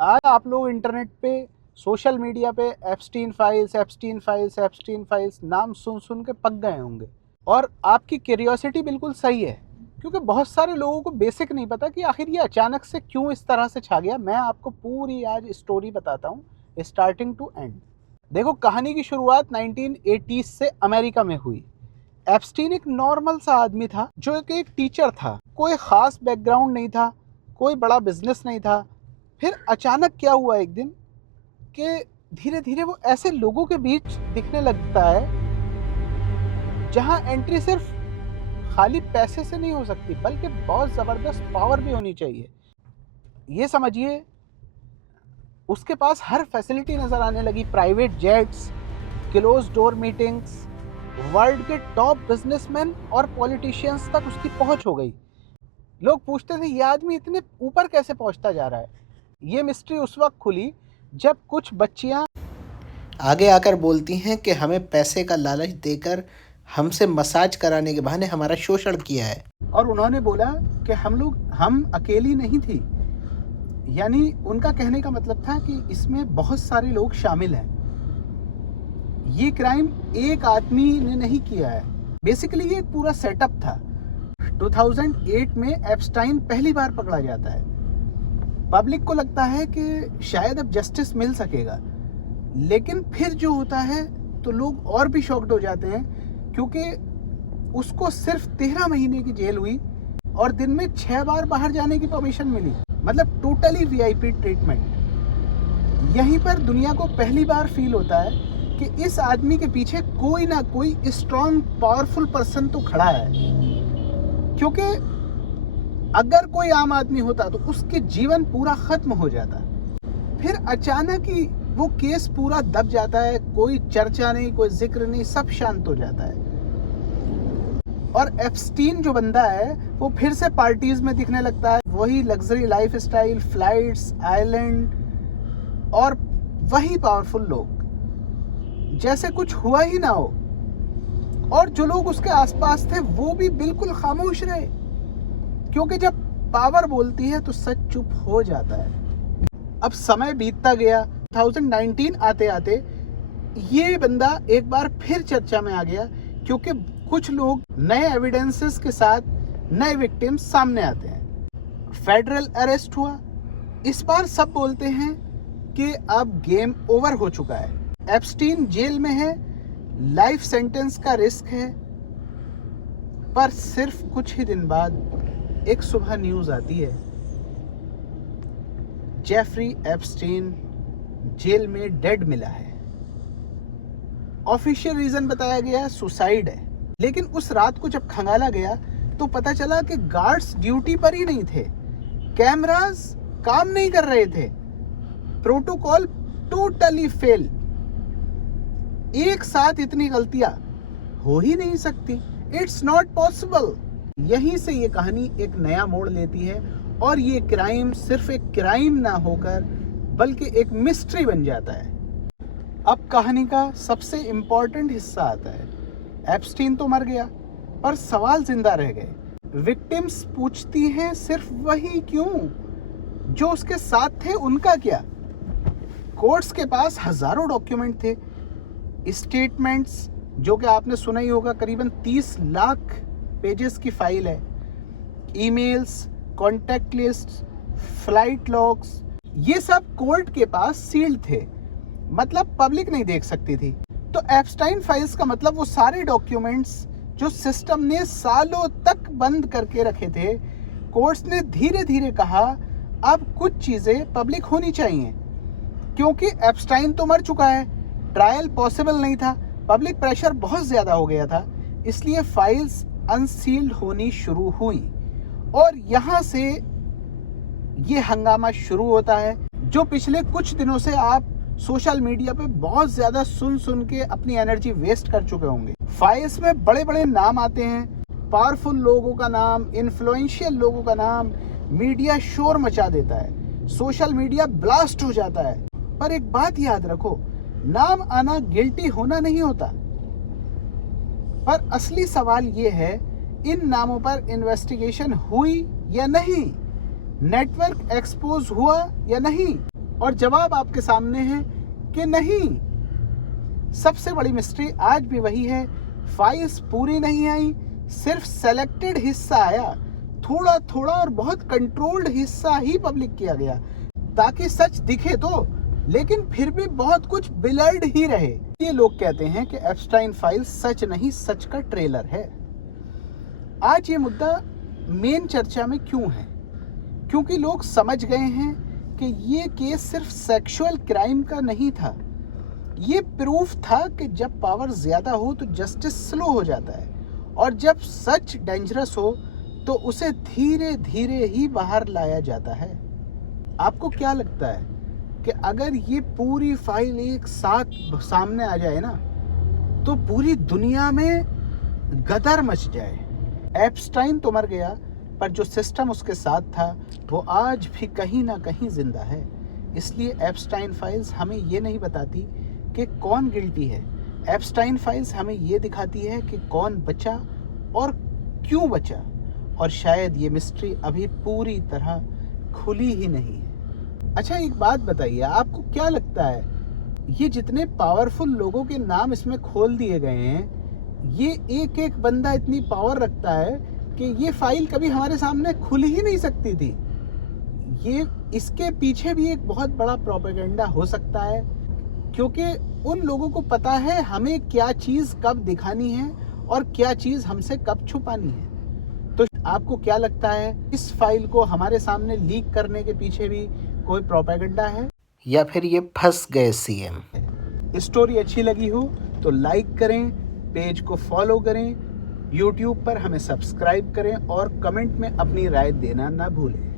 आज आप लोग इंटरनेट पे, सोशल मीडिया पे एप्स्टीन फाइल्स नाम सुन सुन के पक गए होंगे। और आपकी क्यूरियोसिटी बिल्कुल सही है, क्योंकि बहुत सारे लोगों को बेसिक नहीं पता कि आखिर ये अचानक से क्यों इस तरह से छा गया। मैं आपको पूरी आज स्टोरी बताता हूँ, स्टार्टिंग टू एंड। देखो, कहानी की शुरुआत 1980s से अमेरिका में हुई। एप्स्टीन एक नॉर्मल सा आदमी था, जो एक टीचर था। कोई खास बैकग्राउंड नहीं था, कोई बड़ा बिजनेस नहीं था। फिर अचानक क्या हुआ एक दिन कि धीरे धीरे वो ऐसे लोगों के बीच दिखने लगता है जहां एंट्री सिर्फ खाली पैसे से नहीं हो सकती, बल्कि बहुत ज़बरदस्त पावर भी होनी चाहिए। ये समझिए, उसके पास हर फैसिलिटी नज़र आने लगी। Private jets, close door meetings, world के टॉप बिजनेसमैन और पॉलिटिशियंस तक उसकी पहुंच हो गई। लोग पूछते थे, ये आदमी इतने ऊपर कैसे पहुंचता जा रहा है। ये मिस्ट्री उस वक्त खुली जब कुछ बच्चियां आगे आकर बोलती हैं कि हमें पैसे का लालच देकर हमसे मसाज कराने के बहाने हमारा शोषण किया है। और उन्होंने बोला कि हम अकेली नहीं थी। यानी उनका कहने का मतलब था कि इसमें बहुत सारे लोग शामिल हैं। ये क्राइम एक आदमी ने नहीं किया है। बेसिकली ये एक पूरा सेटअप था। 2008 में एप्स्टाइन पहली बार पकड़ा जाता है। पब्लिक को लगता है कि शायद अब जस्टिस मिल सकेगा, लेकिन फिर जो होता है तो लोग और भी शॉक्ड हो जाते हैं, क्योंकि उसको सिर्फ 13 महीने की जेल हुई और दिन में 6 बार बाहर जाने की परमिशन मिली। मतलब टोटली वीआईपी ट्रीटमेंट। यहीं पर दुनिया को पहली बार फील होता है कि इस आदमी के पीछे कोई ना कोई स्ट्रॉन्ग पावरफुल पर्सन तो खड़ा है। क्योंकि अगर कोई आम आदमी होता तो उसके जीवन पूरा खत्म हो जाता। फिर अचानक ही वो केस पूरा दब जाता है। कोई चर्चा नहीं, कोई जिक्र नहीं, सब शांत हो जाता है। और एप्स्टीन जो बंदा है वो फिर से पार्टीज में दिखने लगता है। वही luxury life style, flights, island और वही पावरफुल लोग, जैसे कुछ हुआ ही ना हो। और जो लोग उसके आसपास थे वो भी बिल्कुल खामोश रहे, क्योंकि जब पावर बोलती है तो सच चुप हो जाता है। अब समय बीतता गया। 2019 आते आते ये बंदा एक बार फिर चर्चा में आ गया, क्योंकि कुछ लोग नए एविडेंसेस के साथ नए विक्टिम्स सामने आते हैं। फेडरल अरेस्ट हुआ। इस बार सब बोलते हैं कि अब गेम ओवर हो चुका है। एप्स्टीन जेल में है, लाइफ सेंटेंस का रिस्क है। पर सिर्फ कुछ ही दिन बाद एक सुबह न्यूज आती है, जेफरी एप्स्टीन जेल में डेड मिला है। ऑफिशियल रीजन बताया गया सुसाइड है। लेकिन उस रात को जब खंगाला गया तो पता चला कि गार्ड्स ड्यूटी पर ही नहीं थे, कैमरास काम नहीं कर रहे थे, प्रोटोकॉल टोटली फेल। एक साथ इतनी गलतियां हो ही नहीं सकती। It's not possible. यहीं से ये कहानी एक नया मोड़ लेती है और ये क्राइम सिर्फ एक क्राइम ना होकर बल्कि एक मिस्ट्री बन जाता है। अब कहानी का सबसे इंपॉर्टेंट हिस्सा आता है। एप्स्टीन तो मर गया, पर सवाल जिंदा रह गए। विक्टिम्स पूछती हैं सिर्फ वही क्यों जो उसके साथ थे, उनका क्या। कोर्ट्स के पास हजारों डॉक्यूमेंट थे, स्टेटमेंट्स, जो कि आपने सुना ही होगा, करीबन 30 लाख पेजेस की फाइल है। Emails, contact list, flight logs, ये सब कोर्ट के पास सील्ड थे, मतलब पब्लिक नहीं देख सकती थी। तो एप्स्टाइन फाइल्स का मतलब वो सारे डॉक्यूमेंट्स जो सिस्टम ने सालों तक बंद करके रखे थे। कोर्ट्स ने धीरे धीरे कहा अब कुछ चीजें पब्लिक होनी चाहिए, क्योंकि एप्स्टाइन तो मर चुका है, ट्रायल पॉसिबल नहीं था, पब्लिक प्रेशर बहुत ज्यादा हो गया था। इसलिए फाइल्स अनसील्ड होनी शुरू हुई और यहाँ से ये हंगामा शुरू होता है, जो पिछले कुछ दिनों से आप सोशल मीडिया पे बहुत ज्यादा सुन के अपनी एनर्जी वेस्ट कर चुके होंगे। फाइल्स में बड़े बड़े नाम आते हैं, पावरफुल लोगों का नाम, इन्फ्लुएंशियल लोगों का नाम। मीडिया शोर मचा देता है, सोशल मीडिया ब्लास्ट हो जाता है। पर एक बात याद रखो, नाम आना गिल्टी होना नहीं होता। पर असली सवाल ये है, इन नामों पर इन्वेस्टिगेशन हुई या नहीं, नेटवर्क एक्सपोज हुआ या नहीं, और जवाब आपके सामने है कि नहीं। सबसे बड़ी मिस्ट्री आज भी वही है, फाइल्स पूरी नहीं आई, सिर्फ सेलेक्टेड हिस्सा आया, थोड़ा थोड़ा और बहुत कंट्रोल्ड हिस्सा ही पब्लिक किया गया ताकि सच दिखे तो, लेकिन फिर भी बहुत कुछ बिलर्ड ही रहे। ये लोग कहते हैं कि एप्स्टाइन फाइल सच नहीं, सच का ट्रेलर है। आज ये मुद्दा मेन चर्चा में क्यों है? क्योंकि लोग समझ गए हैं कि ये केस सिर्फ सेक्सुअल क्राइम का नहीं था, ये प्रूफ था कि जब पावर ज्यादा हो तो जस्टिस स्लो हो जाता है, और जब सच डेंजरस हो तो उसे धीरे धीरे ही बाहर लाया जाता है। आपको क्या लगता है कि अगर ये पूरी फाइल एक साथ सामने आ जाए ना, तो पूरी दुनिया में गदर मच जाए? एप्स्टाइन तो मर गया, पर जो सिस्टम उसके साथ था वो आज भी कहीं ना कहीं जिंदा है। इसलिए एप्स्टाइन फाइल्स हमें ये नहीं बताती कि कौन गिल्टी है, एप्स्टाइन फाइल्स हमें ये दिखाती है कि कौन बचा और क्यों बचा, और शायद ये मिस्ट्री अभी पूरी तरह खुली ही नहीं है। अच्छा, एक बात बताइए, आपको क्या लगता है ये जितने पावरफुल लोगों के नाम इसमें खोल दिए गए हैं, ये एक एक बंदा इतनी पावर रखता है कि ये फाइल कभी हमारे सामने खुल ही नहीं सकती थी? ये इसके पीछे भी एक बहुत बड़ा प्रोपेगेंडा हो सकता है, क्योंकि उन लोगों को पता है हमें क्या चीज़ कब दिखानी है और क्या चीज़ हमसे कब छुपानी है। तो आपको क्या लगता है, इस फाइल को हमारे सामने लीक करने के पीछे भी कोई प्रोपेगेंडा है, या फिर ये फंस गए सीएम? स्टोरी अच्छी लगी हो तो लाइक करें, पेज को फॉलो करें, YouTube पर हमें सब्सक्राइब करें और कमेंट में अपनी राय देना ना भूलें।